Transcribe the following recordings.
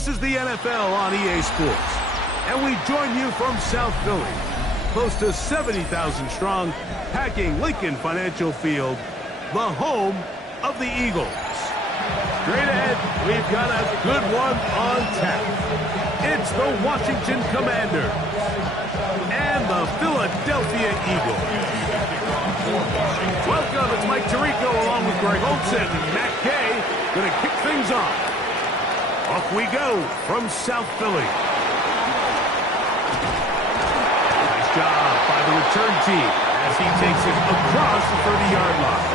This is the NFL on EA Sports, and we join you from South Philly, close to 70,000 strong, packing Lincoln Financial Field, the home of the Eagles. Straight ahead, we've got a good one on tap. It's the Washington Commanders and the Philadelphia Eagles. Welcome, it's Mike Tirico along with Greg Olsen and Matt Kay, going to kick things off. Off we go from South Philly. Nice job by the return team as he takes it across the 30-yard line.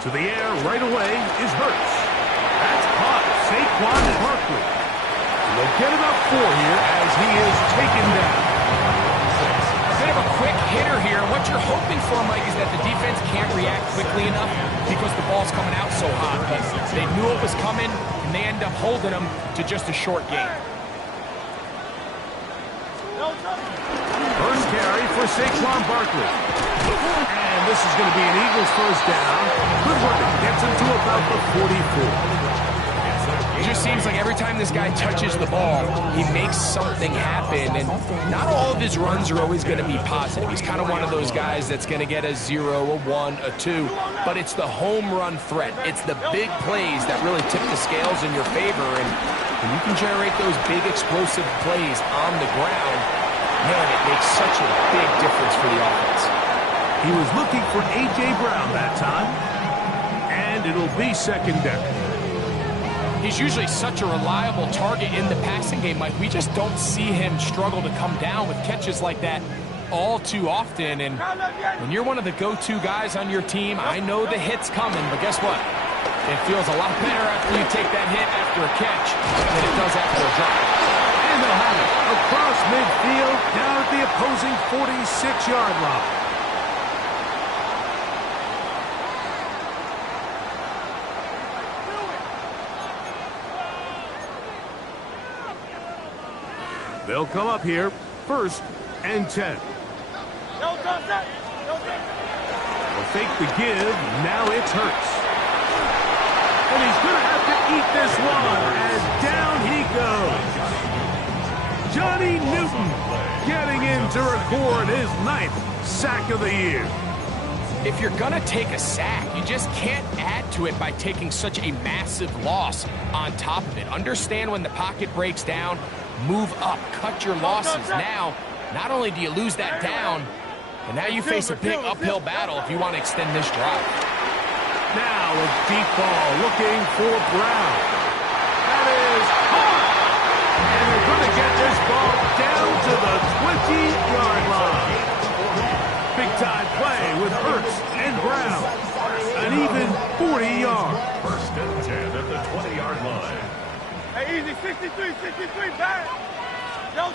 To the air right away is Hurts. That's caught. Saquon Barkley. They'll get about 4 here as he is taken down. Bit of a quick hitter here. What you're hoping for, Mike, is that the defense can't react quickly enough because the ball's coming out so hot. But they knew it was coming, and they end up holding them to just a short game. First carry for Saquon Barkley. And this is going to be an Eagles first down. Good work. Gets him to about the 44. It just seems like every time this guy touches the ball, he makes something happen. And not all of his runs are always going to be positive. He's kind of one of those guys that's going to get a 0, a 1, a 2. But it's the home run threat. It's the big plays that really tip the scales in your favor. And when you can generate those big explosive plays on the ground, man, it makes such a big difference for the offense. He was looking for A.J. Brown that time, and it'll be second down. He's usually such a reliable target in the passing game, Mike. We just don't see him struggle to come down with catches like that all too often. And when you're one of the go-to guys on your team, I know the hit's coming, but guess what? It feels a lot better after you take that hit after a catch than it does after a drop. And they'll have it across midfield, down at the opposing 46-yard line. They'll come up here, 1st and 10. They'll fake the give, now it's Hurts. And he's going to have to eat this one as down he goes. Johnny Newton getting in to record his 9th sack of the year. If you're going to take a sack, you just can't add to it by taking such a massive loss on top of it. Understand when the pocket breaks down, move up, cut your losses. Now, not only do you lose that down, but now you face a big uphill battle if you want to extend this drive. Now a deep ball looking for Brown. That is hard. And they're going to get this ball down to the 20-yard line. Big-time play with Hurts and Brown. An even 40 yards. 1st and 10 at the 20-yard line. Hey, easy, 63, back. On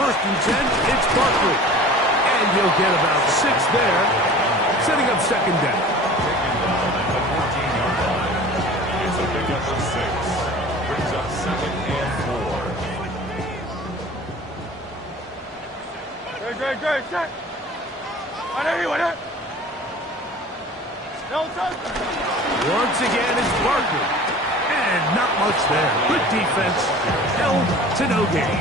1st and 10, it's Barkley. And he'll get about 6 there, setting up second down. Taking down at the 14-yard line. It's a pickup of 6. Brings up 2nd and 4. Great, check. Once again, it's Barkley. And not much there. Good defense. Held to no gain.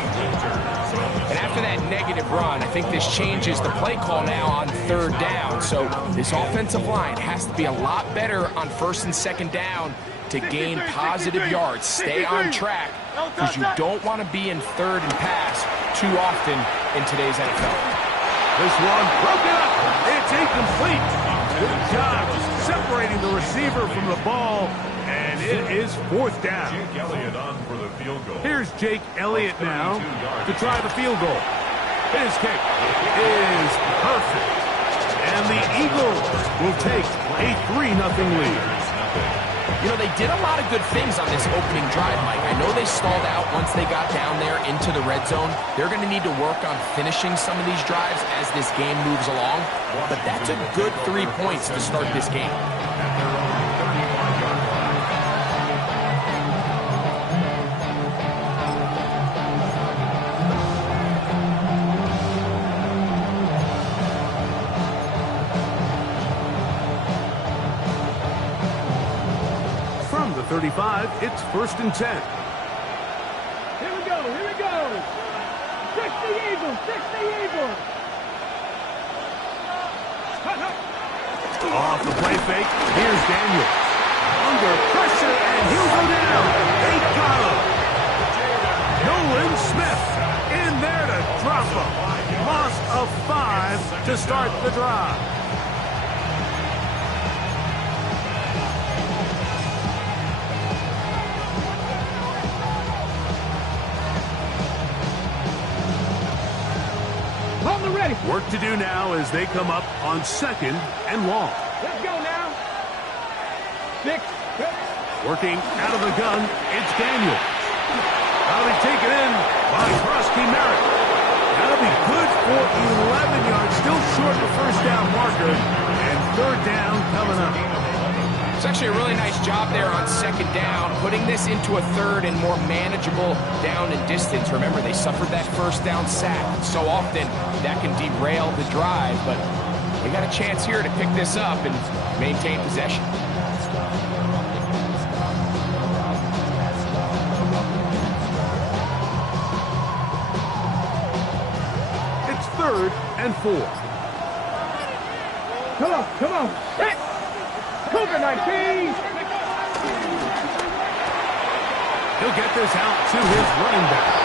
And after that negative run, I think this changes the play call now on 3rd down. So this offensive line has to be a lot better on 1st and 2nd down to gain positive yards. Stay on track because you don't want to be in 3rd and pass too often in today's NFL. This one broken up. It's incomplete. Good job separating the receiver from the ball. And it is 4th down. Jake Elliott on for the field goal. Here's Jake Elliott now to try the field goal. His kick is perfect. And the Eagles will take a 3-0 lead. You know, they did a lot of good things on this opening drive, Mike. I know they stalled out once they got down there into the red zone. They're going to need to work on finishing some of these drives as this game moves along. But that's a good 3 points to start this game. From the 35, it's 1st and 10. Here we go, here we go. 60 Eagles, 60 Eagles. Off the play fake, here's Daniels. Under pressure, and he'll go down. They got him. Nolan Smith in there to drop him. Loss of 5 to start the drive. On the ready. Work to do now as they come up on 2nd and long. Let's go now. 6. Working out of the gun, it's Daniels. That'll be taken in by Krusty Merritt. That'll be good for 11 yards, still short of the 1st down marker, and 3rd down coming up. It's actually a really nice job there on 2nd down, putting this into a 3rd and more manageable down and distance. Remember, they suffered that 1st down sack. So often, that can derail the drive, but they got a chance here to pick this up and maintain possession. It's 3rd and 4. Come on, come on. Hit. Cougar 19. He'll get this out to his running back.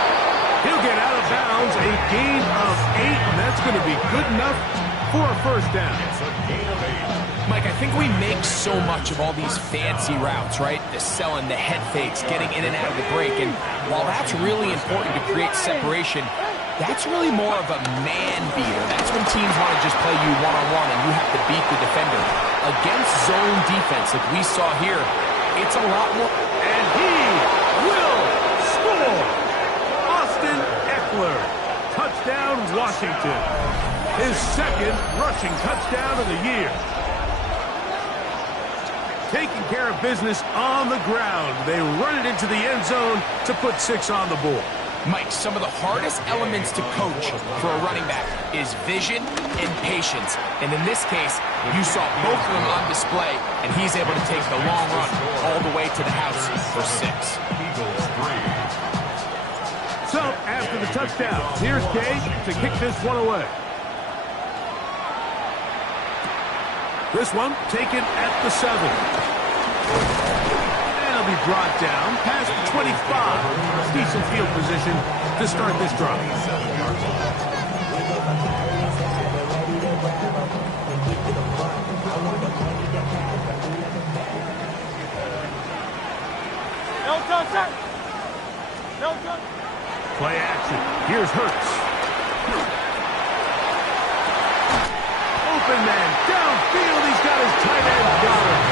He'll get out of bounds, a gain of 8, and that's going to be good enough for a 1st down. Mike, I think we make so much of all these fancy routes, right? The selling, the head fakes, getting in and out of the break. And while that's really important to create separation, that's really more of a man beater. That's when teams want to just play you one-on-one and you have to beat the defender. Against zone defense, like we saw here, it's a lot more. And he will score. Austin Ekeler. Touchdown, Washington. His 2nd rushing touchdown of the year. Taking care of business on the ground. They run it into the end zone to put 6 on the board. Mike, some of the hardest elements to coach for a running back is vision and patience. And in this case, you saw both of them on display, and he's able to take the long run all the way to the house for 6. Eagles 3. So, after the touchdown, here's Gay to kick this one away. This one taken at the 7. Be brought down past the 25. Decent field position to start this drive. No touch. No touch. Play action. Here's Hurts. Open man downfield. He's got his tight end got him.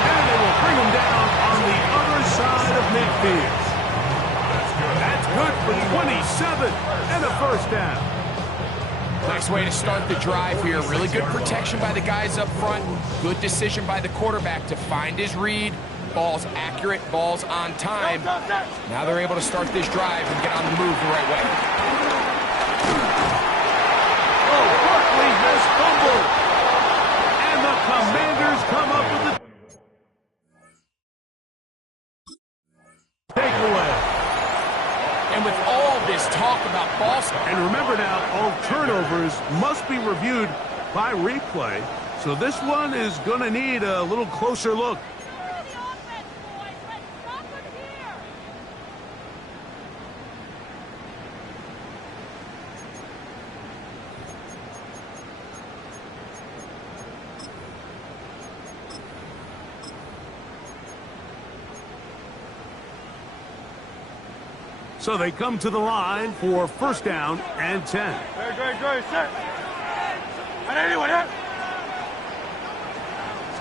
And they will bring him down on the other side of midfield. That's good for 27 and a 1st down. Nice way to start the drive here. Really good protection by the guys up front. Good decision by the quarterback to find his read. Ball's accurate, ball's on time. Now they're able to start this drive and get on the move the right way. Oh, Barkley has fumbled. And the Commanders come up with the takeaway. And with all this talk about false. And remember now, all turnovers must be reviewed by replay. So this one is going to need a little closer look. So they come to the line for 1st down and 10. Great, set. And anyone hit?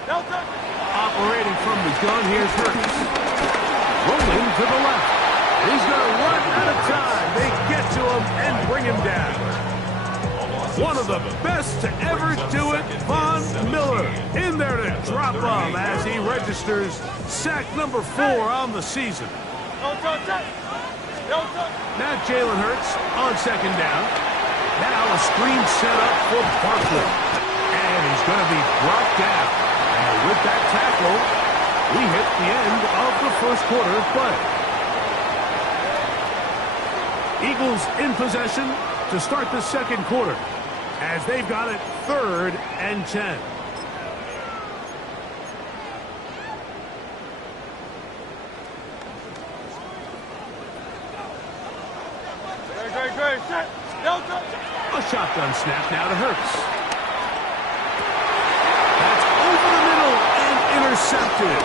Delta. Operating from the gun. Here's Hurts. Rolling to the left. He's going to run out of time. They get to him and bring him down. One of the best to ever do it, Von Miller, in there to drop him as he registers sack number 4 on the season. Now Jalen Hurts on second down. Now a screen set up for Barkley. And he's going to be brought down. And with that tackle, we hit the end of the first quarter of play. Eagles in possession to start the second quarter, as they've got it 3rd and 10. A shotgun snap now to Hurts. That's over the middle and intercepted.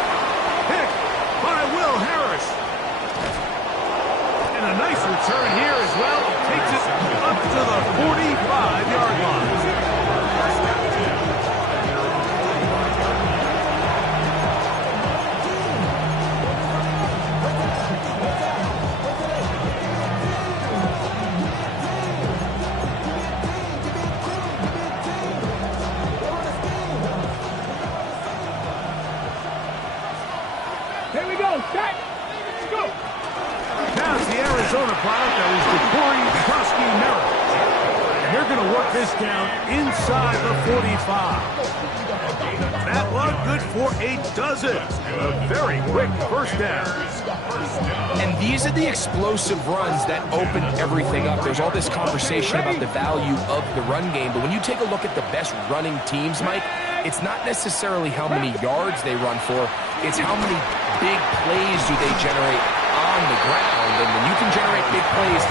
Picked by Will Harris. And a nice return here as well. Takes it up to the 45-yard line. Here we go. Set. Let's go. Now it's the Arizona product that is DeCorey Krusky-Merritt. And they're going to work this down inside the 45. That one good for a dozen. A very quick first down. And these are the explosive runs that open everything up. There's all this conversation about the value of the run game, but when you take a look at the best running teams, Mike, it's not necessarily how many yards they run for, it's how many big plays do they generate on the ground. And when you can generate big plays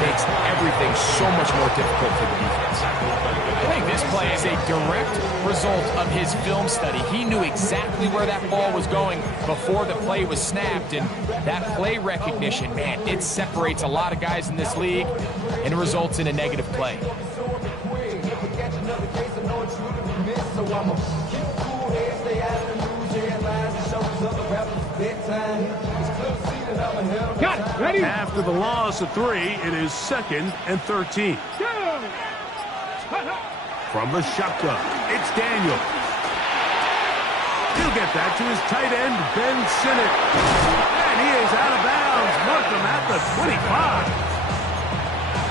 makes everything so much more difficult for the defense. I think this play is a direct result of his film study. He knew exactly where that ball was going before the play was snapped, and that play recognition, man, it separates a lot of guys in this league, and it results in a negative play. Stay out of the news, hearing lies and shows other rappers bedtime. It's close. Got it. Ready? After the loss of 3, it is 2nd and 13. Go. From the shotgun, it's Daniel. He'll get that to his tight end, Ben Sinnott. And he is out of bounds. Mark him at the 25.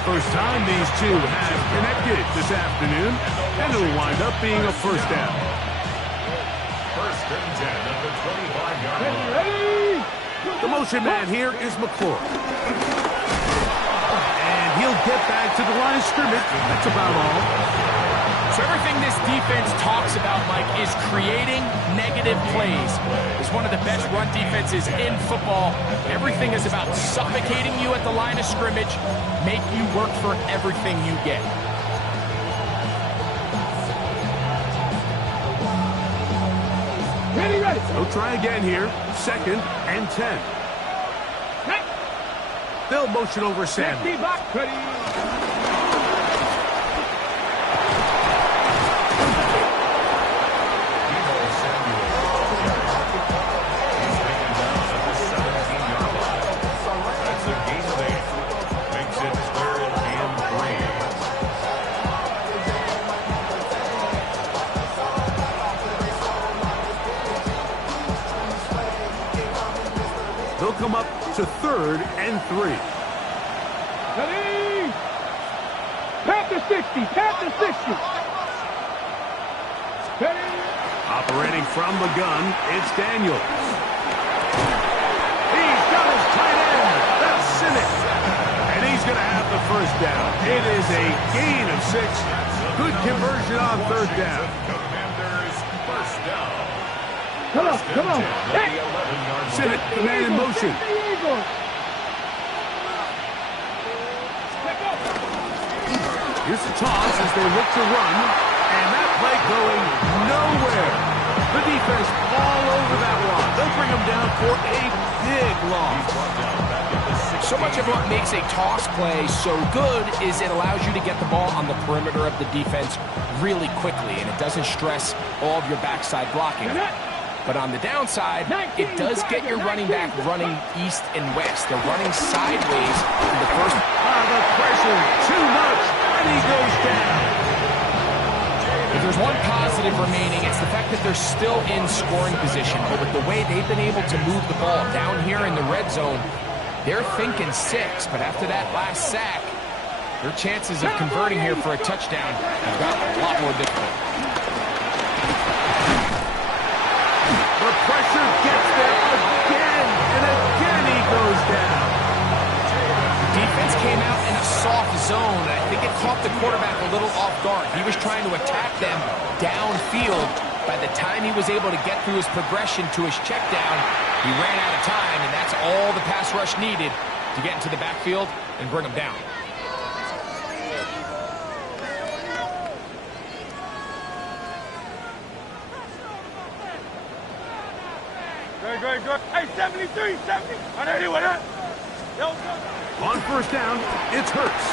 First time these two have connected this afternoon, and it'll wind up being a first down. First and 10 at the 25-yard line. Ready? The motion man here is McClure. And he'll get back to the line of scrimmage. That's about all. So everything this defense talks about, Mike, is creating negative plays. It's one of the best run defenses in football. Everything is about suffocating you at the line of scrimmage, make you work for everything you get. Ready, ready. They'll try again here. 2nd and 10. Hey. They'll motion over Samuel. Safety box. Ready. They'll come up to 3rd and 3. Ready. Panther 60. Panther 60. Ready. Operating from the gun, it's Daniel. He's got his tight end. That's Sinnott. And he's going to have the first down. It is a gain of 6. Good conversion on 3rd down. Commanders first down. Come on, come on. Hey. Sinnott, the man in motion. Here's the toss as they look to run. And that play going nowhere. The defense all over that one. They'll bring him down for a big loss. So much of what makes a toss play so good is it allows you to get the ball on the perimeter of the defense really quickly, and it doesn't stress all of your backside blocking. But on the downside, it does get your running back running east and west. They're running sideways in the first. The pressure, too much, and he goes down. If there's one positive remaining, it's the fact that they're still in scoring position. But with the way they've been able to move the ball down here in the red zone, they're thinking 6. But after that last sack, their chances of converting here for a touchdown have gotten a lot more difficult. The pressure gets there again, and again he goes down. The defense came out in a soft zone, and I think it caught the quarterback a little off guard. He was trying to attack them downfield. By the time he was able to get through his progression to his check down, he ran out of time, and that's all the pass rush needed to get into the backfield and bring him down. Good. Hey, 73, 70. On anyone, huh? On first down, it's Hurts.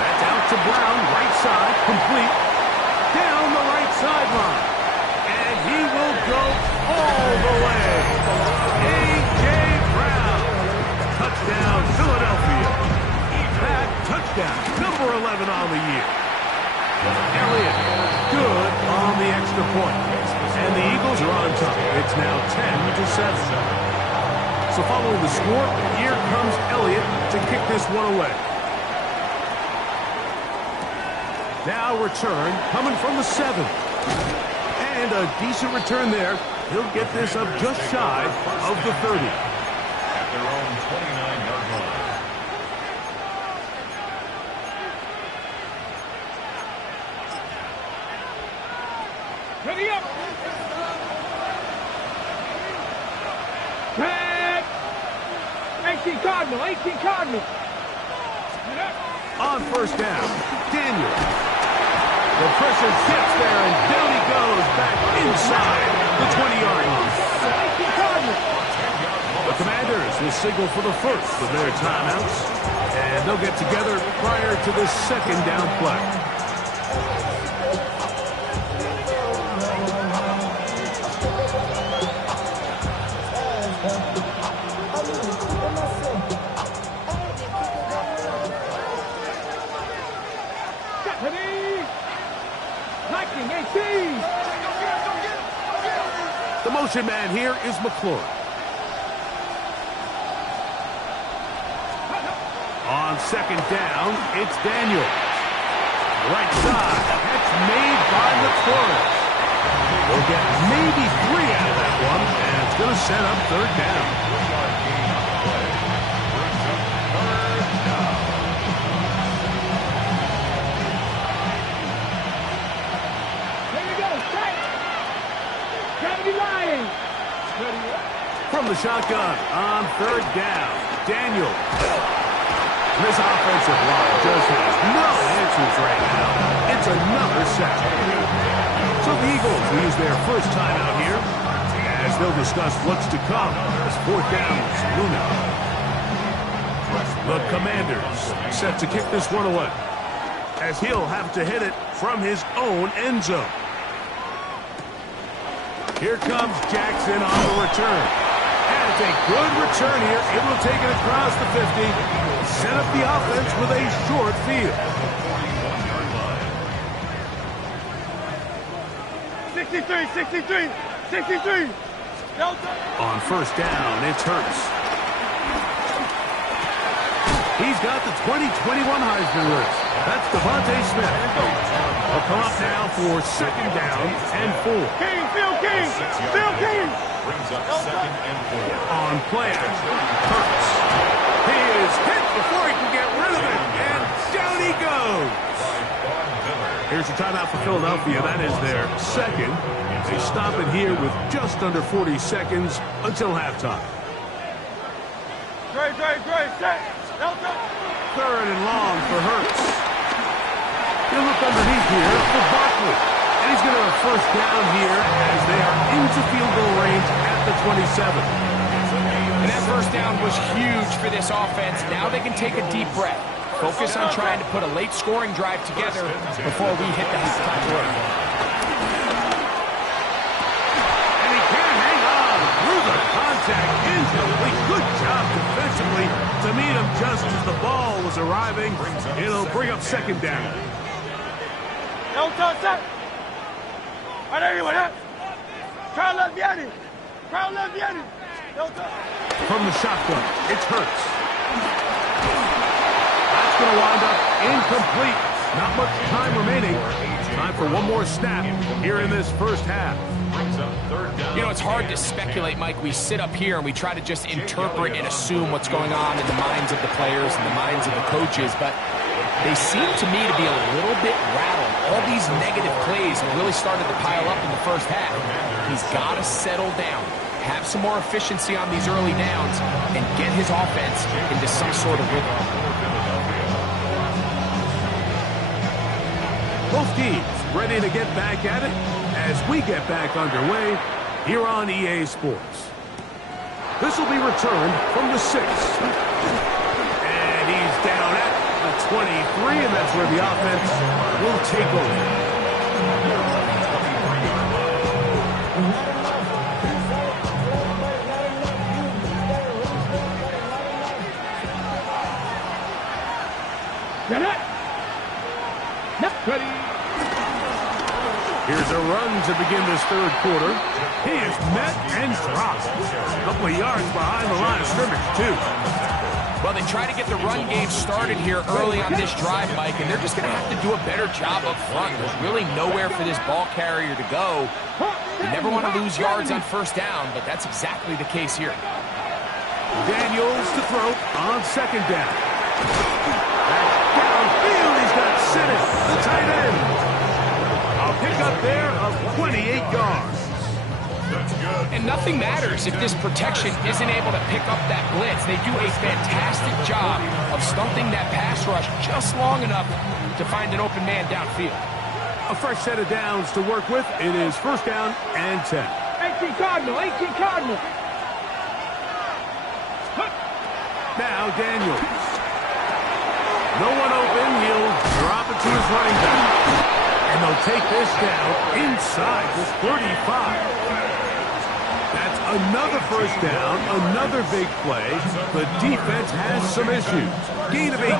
That's out to Brown, right side, complete. Down the right sideline. And he will go all the way. A.J. Brown. Touchdown, Philadelphia. That touchdown, number 11 on the year. Elliott, good on the extra point. And the Eagles are on top. It's now 10-7. So following the score, here comes Elliott to kick this one away. Now return coming from the 7. And a decent return there. He'll get this up just shy of the 30. At their own 29-yard line. Ready up. Tag. 18 Cardinal. On first down, Daniel. The pressure gets there, and down he goes back inside the 20-yard line. The Commanders will signal for the first of their timeouts, and they'll get together prior to the second down play. motion man here is McLaurin. On second down, it's Daniels. Right side, catch made by McLaurin. We'll get maybe 3 out of that one, and it's going to set up third down. Here we go, strike. Gravity line. From the shotgun on third down, Daniels. This offensive line just has no answers right now. It's another sack. So the Eagles will use their first time out here as they'll discuss what's to come as fourth down Luna. The Commanders set to kick this one away as he'll have to hit it from his own end zone. Here comes Jackson on the return. And it's a good return here. Able to take it across the 50. Set up the offense with a short field. 63, 63. On first down, it's Hurts. He's got the 2021 Heisman race. That's Devontae Smith. He'll come up now for second down and 4. King, Phil King. Brings up second and 4. On play action, Hurts. He is hit before he can get rid of it, and down he goes. Here's a timeout for Philadelphia. That is their second. They stop it here with just under 40 seconds until halftime. Dre, set. Third and long for Hurts. He'll look underneath here for Barkley. And he's going to have first down here as they are into field goal range at the 27. And that first down was huge for this offense. Now they can take a deep breath. Focus on trying to put a late scoring drive together before we hit the halftime break. And he can't hang on through the contact. Incomplete. Good job defensively to meet him just as the ball was arriving. It'll bring up second down. From the shotgun, it's Hurts. That's going to wind up incomplete. Not much time remaining. Time for one more snap here in this first half. You know, it's hard to speculate, Mike. We sit up here and we try to just interpret and assume what's going on in the minds of the players and the minds of the coaches, but they seem to me to be a little bit rattled. All these negative plays have really started to pile up in the first half. He's got to settle down, have some more efficiency on these early downs, and get his offense into some sort of rhythm. Both teams ready to get back at it as we get back underway here on EA Sports. This will be returned from the 6. And he's down at the 23, and that's where the offense will take over. Here's a run to begin this third quarter. He is met and dropped. A couple of yards behind the line of scrimmage, too. Well, they try to get the run game started here early on this drive, Mike, and they're just going to have to do a better job up front. There's really nowhere for this ball carrier to go. You never want to lose yards on first down, but that's exactly the case here. Daniels to throw on second down. Downfield, he's got Sinnott, the tight end. A pickup there of 28 yards. And nothing matters if this protection isn't able to pick up that blitz. They do a fantastic job of stumping that pass rush just long enough to find an open man downfield. A fresh set of downs to work with. It is first down and 10. 18 Cardinal. Now Daniels. No one open. He'll drop it to his running back. And they'll take this down inside the 35. That's another first down, another big play. The defense has some issues. Gain of 18.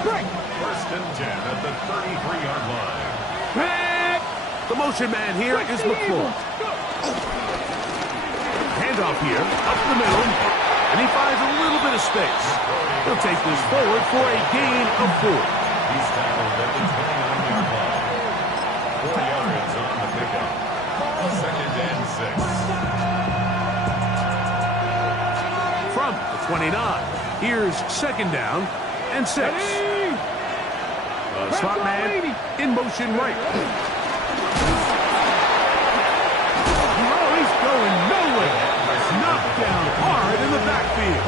First and 10 at the 33-yard line. The motion man here is McLaurin. handoff here, up the middle, and he finds a little bit of space. He'll take this forward for a gain of 4. He's tackled at the 29-yard line. 4 yards on the pickup. 2nd and 6. From the 29, here's 2nd down and 6. The slot man in motion right. Oh, he's going nowhere. Knocked down hard in the backfield.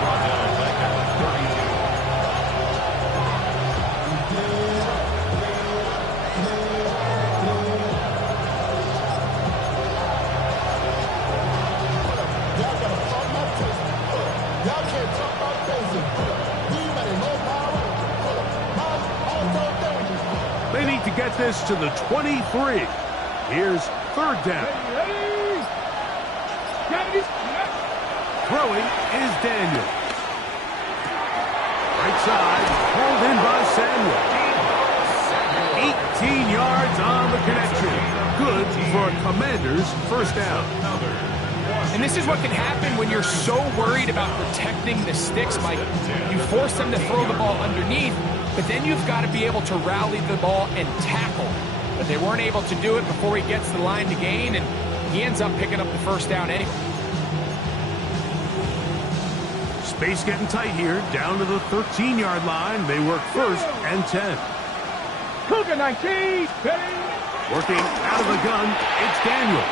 Brought down back at the 32. They need to get this to the 23. Here's 3rd down. Throwing is Daniel. Right side, pulled in by Samuel. 18 yards on the connection. Good for a Commander's 1st down. And this is what can happen when you're so worried about protecting the sticks, Mike. You force them to throw the ball underneath, but then you've got to be able to rally the ball and tackle. But they weren't able to do it before he gets the line to gain, and he ends up picking up the 1st down anyway. Space getting tight here, down to the 13-yard line. They work 1st and 10. Cougar 19. Working out of the gun, it's Daniel.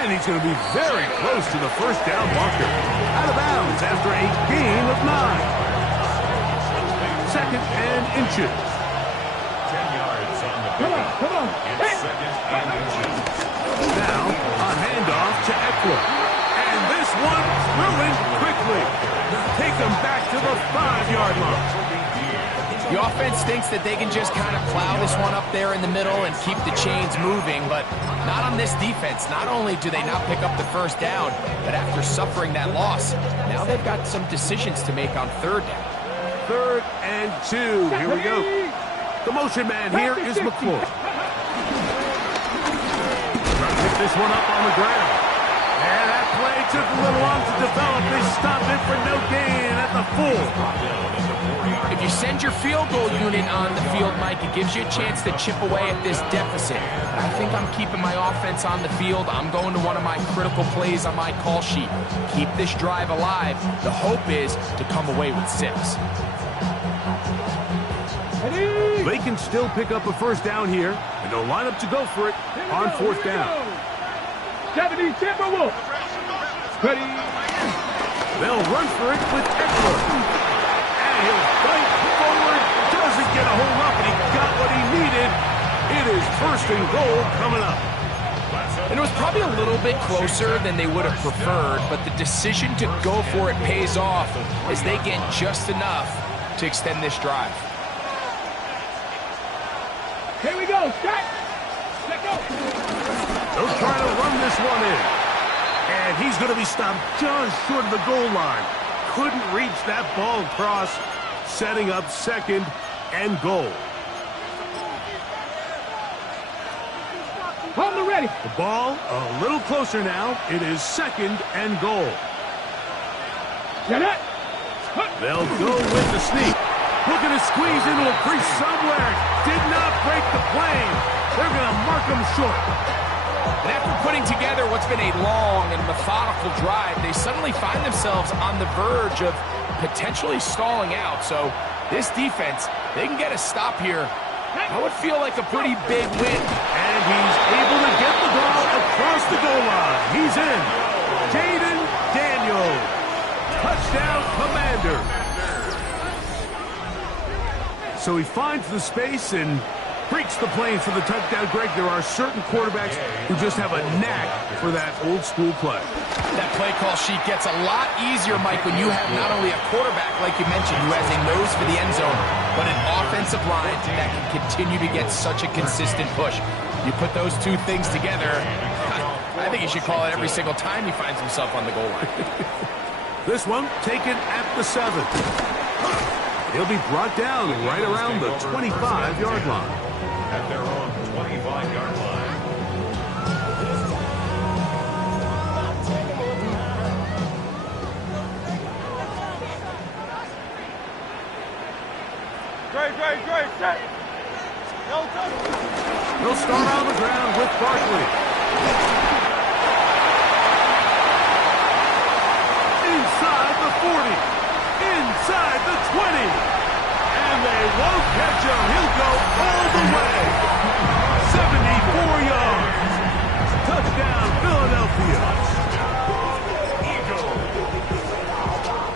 And he's going to be very close to the 1st down marker. Out of bounds after a gain of 9. 2nd and inches. 10 yards on the pickup. Come on. It's 2nd and inches. Now, a handoff to Eckler. And this one ruined quickly. Take him back to the 5-yard line. The offense thinks that they can just kind of plow this one up there in the middle and keep the chains moving, but not on this defense. Not only do they not pick up the 1st down, but after suffering that loss, now they've got some decisions to make on 3rd down. 3rd and 2. Here we go. The motion man here is McCoy. Trying to pick this one up on the ground. And that play took a little long to develop. They stopped it for no gain at the 4. If you send your field goal unit on the field, Mike, it gives you a chance to chip away at this deficit. But I think I'm keeping my offense on the field. I'm going to one of my critical plays on my call sheet. Keep this drive alive. The hope is to come away with 6. They can still pick up a 1st down here, and they'll line up to go for it on 4th down. 70 Timberwolves. Ready. They'll run for it with Eckler. And he'll fight forward. Doesn't get a hold up, and he got what he needed. It is 1st and goal coming up. And it was probably a little bit closer than they would have preferred, but the decision to go for it pays off as they get just enough to extend this drive. Here we go. Set. Let go. They'll try to run this one in. And he's going to be stopped just short of the goal line. Couldn't reach that ball across, setting up 2nd and goal. On the ready. The ball a little closer now. It is 2nd and goal. Janet. They'll go with the sneak. Looking to squeeze into a crease somewhere. Did not break the plane. They're going to mark him short. And after putting together what's been a long and methodical drive, they suddenly find themselves on the verge of potentially stalling out. So this defense, they can get a stop here. That would feel like a pretty big win. And he's able to get the ball across the goal line. He's in. Jaden Daniel. Touchdown, Commander. So he finds the space and breaks the plane for the touchdown. Greg, there are certain quarterbacks who just have a knack for that old school play. That play call sheet gets a lot easier, Mike, when you have not only a quarterback, like you mentioned, who has a nose for the end zone, but an offensive line that can continue to get such a consistent push. You put those two things together, I think you should call it every single time he finds himself on the goal line. This one taken at the 7. He'll be brought down right around the 25-yard line. At their own 25. 35-yard line. Great, set. He'll start on the ground with Barkley. Inside the 40. Inside the 20. And they won't catch him. He'll go all the way. 74 yards. Touchdown, Philadelphia.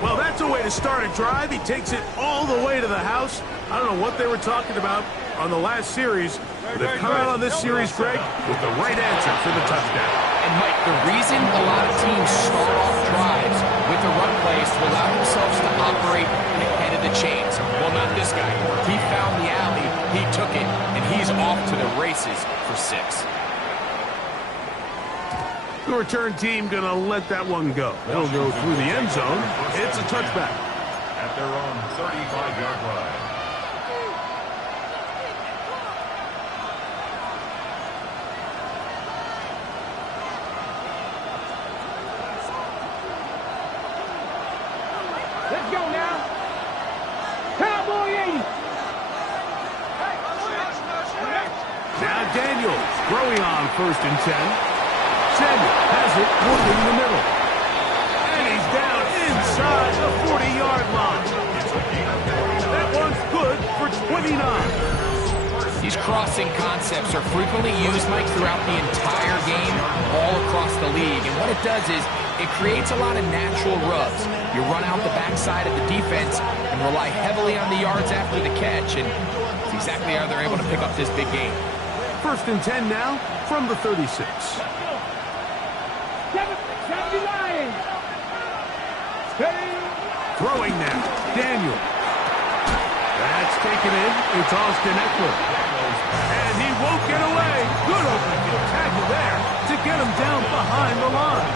Well, that's a way to start a drive. He takes it all the way to the house. I don't know what they were talking about on the last series, but they've come out on this series, Greg, with the right answer for the touchdown. And Mike, the reason a lot of teams start off drives with the run plays to allow themselves to operate ahead of the chains. Well, not this guy. He found the alley, he took it, and he's off to the races for 6. The return team going to let that one go. It'll go through the end zone. It's a touchback. At their own 35-yard line. Let's go now. Cowboy 80. Now Daniels throwing on 1st and 10. Samuel has it, moving in the middle. And he's down inside the 40-yard line. That one's good for 29. These crossing concepts are frequently used, Mike, throughout the entire game, all across the league. And what it does is it creates a lot of natural rubs. You run out the backside of the defense and rely heavily on the yards after the catch, and it's exactly how they're able to pick up this big game. 1st and 10 now from the 36. 79. Throwing now, Daniel. That's taken in. It's Austin Eckler. And he won't get away. Good open field tackle there to get him down behind the line.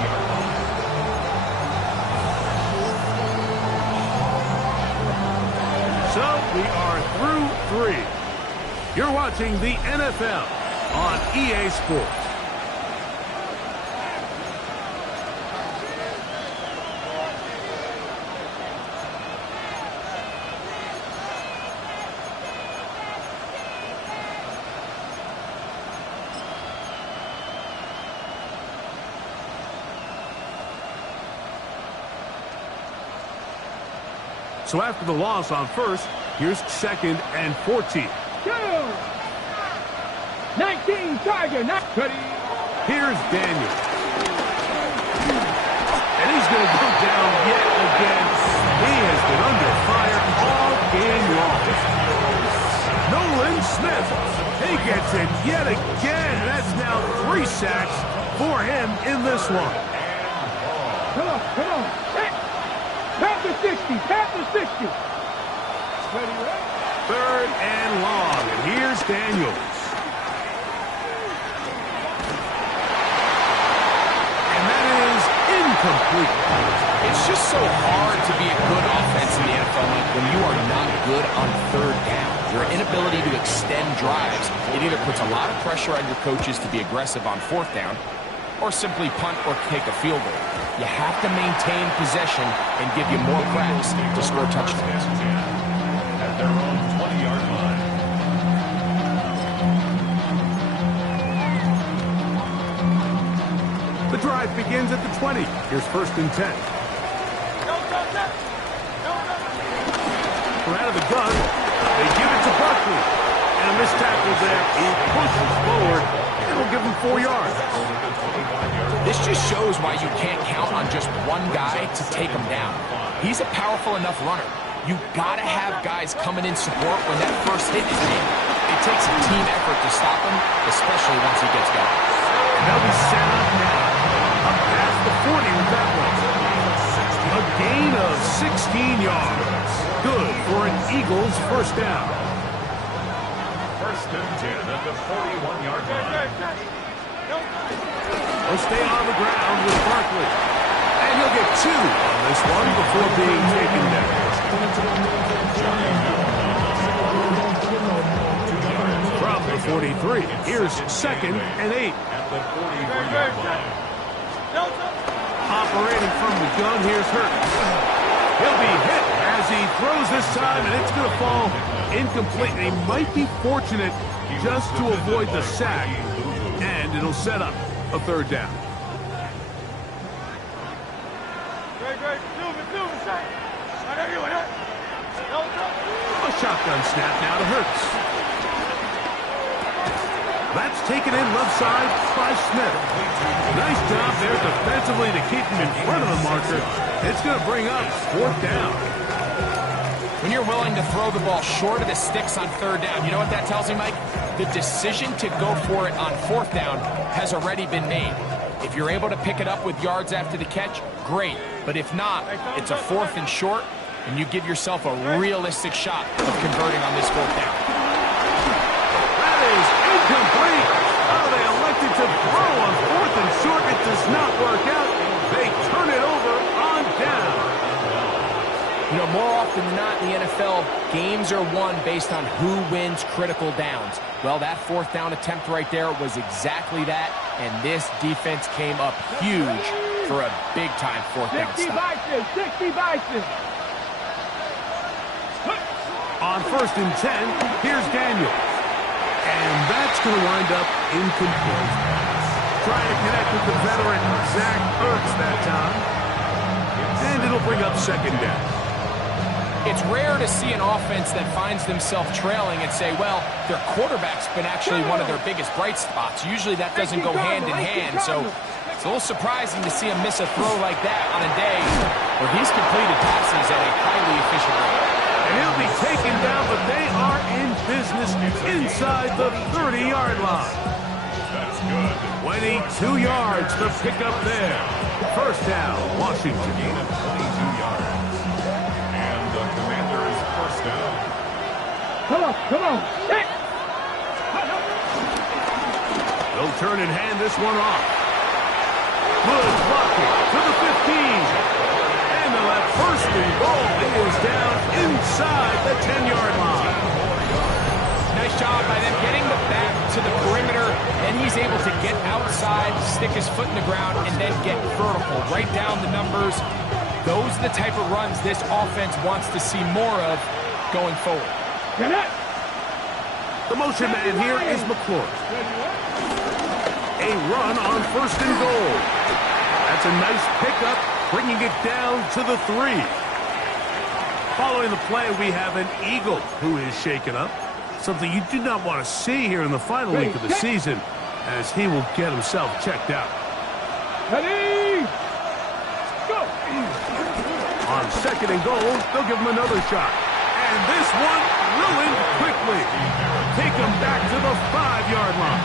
So we are through 3. You're watching the NFL on EA Sports. So after the loss on 1st, here's 2nd and 14. 19 Tiger, not Cuddy. Here's Daniel. And he's going to go down yet again. He has been under fire all game long. Nolan Smith. He gets it yet again. That's now 3 sacks for him in this one. Come on. Panther 60, Panther 60. 3rd and long. And here's Daniels. Incomplete. It's just so hard to be a good offense in the NFL, Mike, when you are not good on 3rd down. Your inability to extend drives, it either puts a lot of pressure on your coaches to be aggressive on 4th down or simply punt or take a field goal. You have to maintain possession and give you more cracks to score touchdowns. At their own 20-yard line. The drive begins at the 20. Here's 1st and 10. From out of the gun, they give it to Barkley. And a missed tackle there. He pushes forward. It'll give him 4 yards. This just shows why you can't count on just one guy to take him down. He's a powerful enough runner. You gotta have guys coming in support when that first hit is made. It takes a team effort to stop him, especially once he gets going. They'll be set up now. Up past the 40 with that one. A gain of 16 yards. Good for an Eagles 1st down. 1st and 10 at the 41-yard line. They'll stay on the ground with Barkley. And he'll get 2 on this one before being taken down. From the 43. Here's 2nd and 8. At the 43-yard line. Operating from the gun, here's Hurts. He'll be hit as he throws this time, and it's going to fall incomplete. And he might be fortunate just to avoid the sack, and it'll set up a 3rd down. A shotgun snap now to Hurts. That's taken in left side by Smith. Nice job there defensively to keep him in front of the marker. It's going to bring up 4th down. When you're willing to throw the ball short of the sticks on 3rd down, you know what that tells me, Mike? The decision to go for it on 4th down has already been made. If you're able to pick it up with yards after the catch, great. But if not, it's a 4th and short, and you give yourself a realistic shot of converting on this 4th down. That is incomplete. Oh, they elected to throw on 4th and short. It does not work out. They turn it over on down. You know, more often than not in the NFL, games are won based on who wins critical downs. Well, that 4th down attempt right there was exactly that, and this defense came up huge for a big-time 4th down 60 stop. Bison, 60 Bison. On 1st and 10, here's Daniels. And that's going to wind up incomplete. Trying to connect with the veteran Zach Ertz that time. And it'll bring up 2nd down. It's rare to see an offense that finds themselves trailing and say, well, their quarterback's been actually one of their biggest bright spots. Usually that doesn't go hand in hand, so it's a little surprising to see him miss a throw like that on a day where he's completed passes at a highly efficient rate. And he'll be taken down, but they are in business inside the 30-yard line. That's good. 22 yards to pick up there. 1st down, Washington. Gain of 22 yards. And the Commanders' 1st down. Come on. Hit. They'll turn and hand this one off. Good blocking to the 15. And that 1st and goal is down inside the 10-yard line. Nice job by them getting the back to the perimeter, and he's able to get outside, stick his foot in the ground, and then get vertical. Right down the numbers. Those are the type of runs this offense wants to see more of going forward. The motion man here is McClure. A run on 1st and goal. That's a nice pickup, bringing it down to the 3. Following the play, we have an Eagle who is shaken up. Something you do not want to see here in the final week of the season, as he will get himself checked out. Ready? Go. On 2nd and goal, they'll give him another shot. And this one will end quickly. Take him back to the 5-yard line.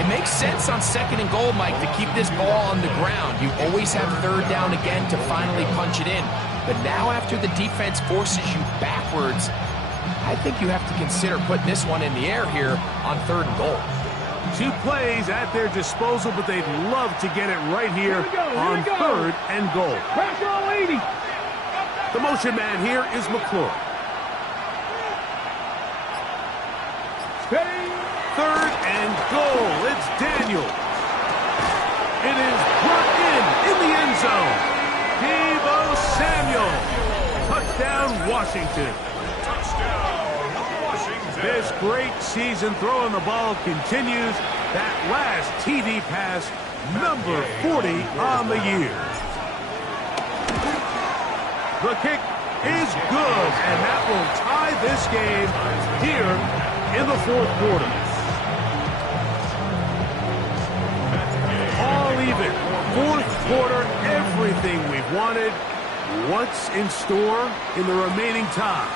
It makes sense on 2nd and goal, Mike, to keep this ball on the ground. You always have 3rd down again to finally punch it in. But now after the defense forces you backwards, I think you have to consider putting this one in the air here on 3rd and goal. 2 plays at their disposal, but they'd love to get it right here on 3rd and goal. Pressure on 80. The motion man here is McClure. Steady. 3rd and goal. It's Daniel. It is brought in the end zone. Deebo Samuel. Touchdown, Washington. Touchdown, Washington. This great season throwing the ball continues. That last TD pass, number 40 on the year. The kick is good, and that will tie this game here in the 4th quarter. All even. 4th quarter, everything we've wanted. What's in store in the remaining time?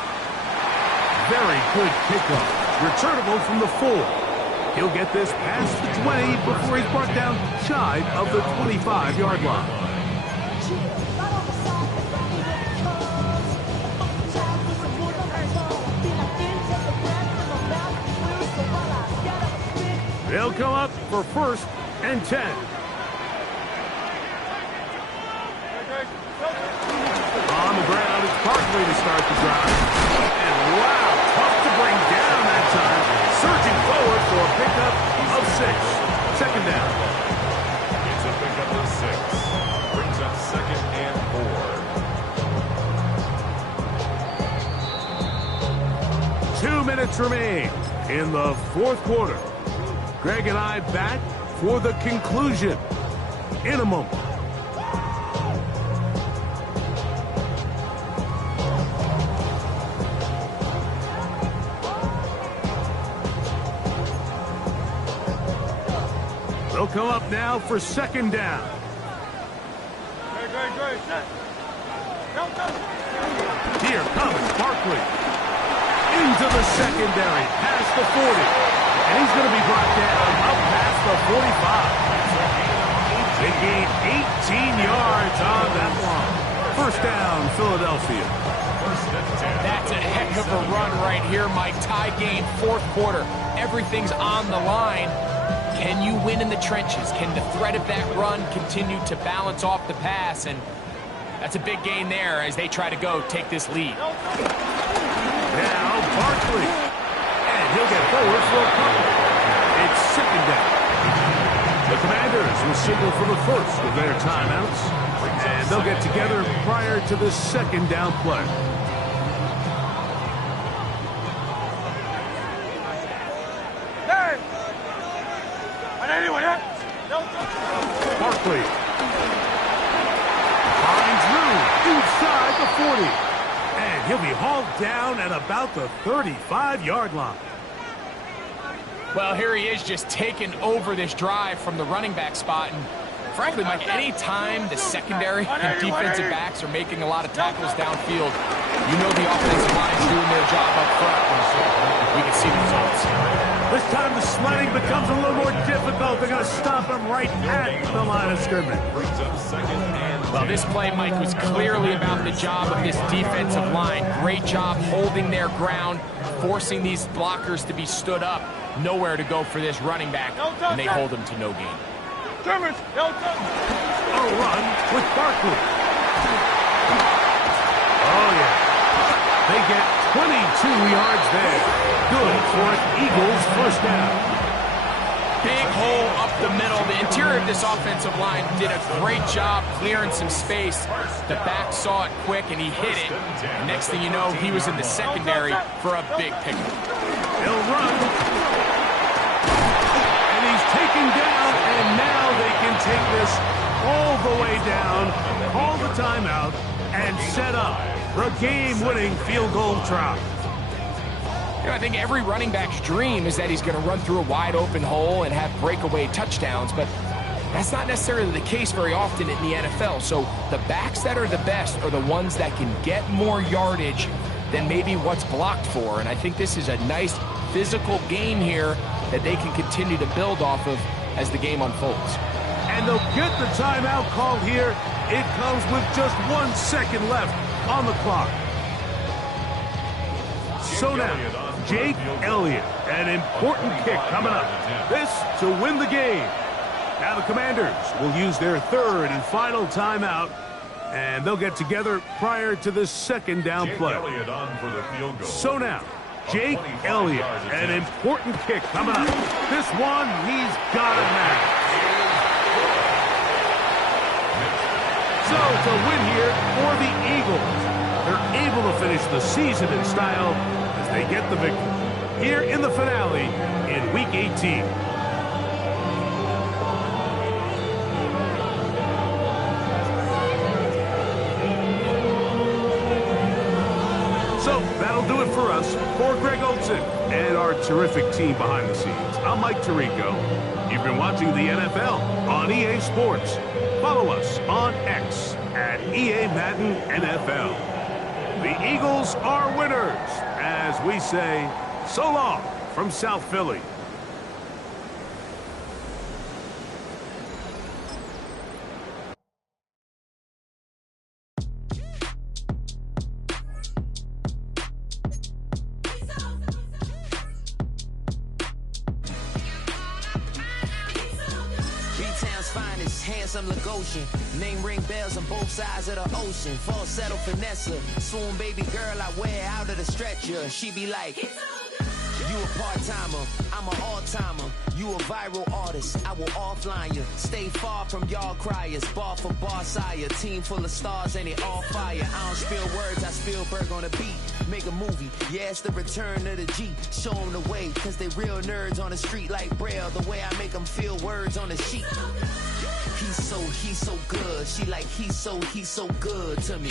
Very good kickoff. Returnable from the 4. He'll get this past the 20 before he's brought down shy of the 25-yard line. They'll come up for 1st and 10. On the ground, it's Barkley to start the drive. And wow, tough to bring down that time. Surging forward. minutes remain in the fourth quarter. Greg and I back for the conclusion in a moment. They'll come up now for second down. Here comes Barkley into the secondary, past the 40. And he's going to be brought down up past the 45. They gain 18 yards on that one. First down, Philadelphia. That's a heck of a run right here, Mike. Tie game, fourth quarter. Everything's on the line. Can you win in the trenches? Can the threat of that run continue to balance off the pass? And that's a big gain there as they try to take this lead. Now Barkley. And he'll get forward for a couple. It's second down. The Commanders will signal for the first of their timeouts. And they'll get together prior to the second down play. Barkley finds room inside the 40. And he'll be hauled down at about the 35-yard line. Well, here he is just taking over this drive from the running back spot. And frankly, Mike, any time the secondary and defensive backs are making a lot of tackles downfield, you know the offensive line is doing their job up front. We can see the results. This time the sledding becomes a little more difficult. They're going to stop him right at the line of scrimmage. Well, this play, Mike, was clearly about the job of this defensive line. Great job holding their ground, forcing these blockers to be stood up. Nowhere to go for this running back, and they hold him to no gain. A run with Barkley. Oh, yeah. They get 22 yards there. Good for an Eagles first down. Big hole up the middle. The interior of this offensive line did a great job clearing some space. The back saw it quick, and he hit it. And next thing you know, he was in the secondary for a big pickup. They'll run. And he's taken down, and now they can take this all the way down, call the timeout, and set up the game-winning field goal try. You know, I think every running back's dream is that he's going to run through a wide-open hole and have breakaway touchdowns, but that's not necessarily the case very often in the NFL. So the backs that are the best are the ones that can get more yardage than maybe what's blocked for, and I think this is a nice physical game here that they can continue to build off of as the game unfolds. And they'll get the timeout called here. It comes with just 1 second left on the clock. So now, Jake Elliott, an important kick coming up. This to win the game. Now the Commanders will use their third and final timeout, and they'll get together prior to the second down play. So now, Jake Elliott, an important kick coming up. This one, he's got it now. So to win here for the Eagles, they're able to finish the season in style as they get the victory here in the finale in Week 18. So that'll do it for us. For Greg Olson and our terrific team behind the scenes, I'm Mike Tirico. You've been watching the NFL on EA Sports. Follow us on X at EA Madden NFL. The Eagles are winners, as we say, so long from South Philly. Handsome Lagosian, name ring bells on both sides of the ocean. Falsetto Vanessa, swoon baby girl I wear out of the stretcher. She be like, you a part-timer, I'm an all-timer. You a viral artist, I will offline you. Stay far from y'all criers, bar for bar sire. Team full of stars and it all fire. I don't spill words, I spill Berg on the beat. make a movie. Yeah, it's the return of the G. Show them the way, cause they real nerds on the street like Braille. The way I make them feel words on the sheet. He's so good. She like, he's so good to me.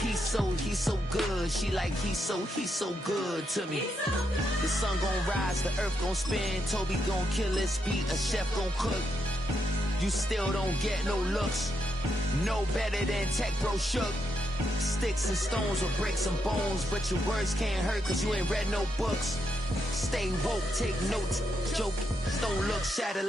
He's so good. She like, he's so good to me. The sun gon' rise, the earth gon' spin. Toby gon' kill this beat, a chef gon' cook. You still don't get no looks. No better than Tech Bro Shook. Sticks and stones or bricks and bones, but your words can't hurt cause you ain't read no books. Stay woke, take notes, joke, don't look, shatter like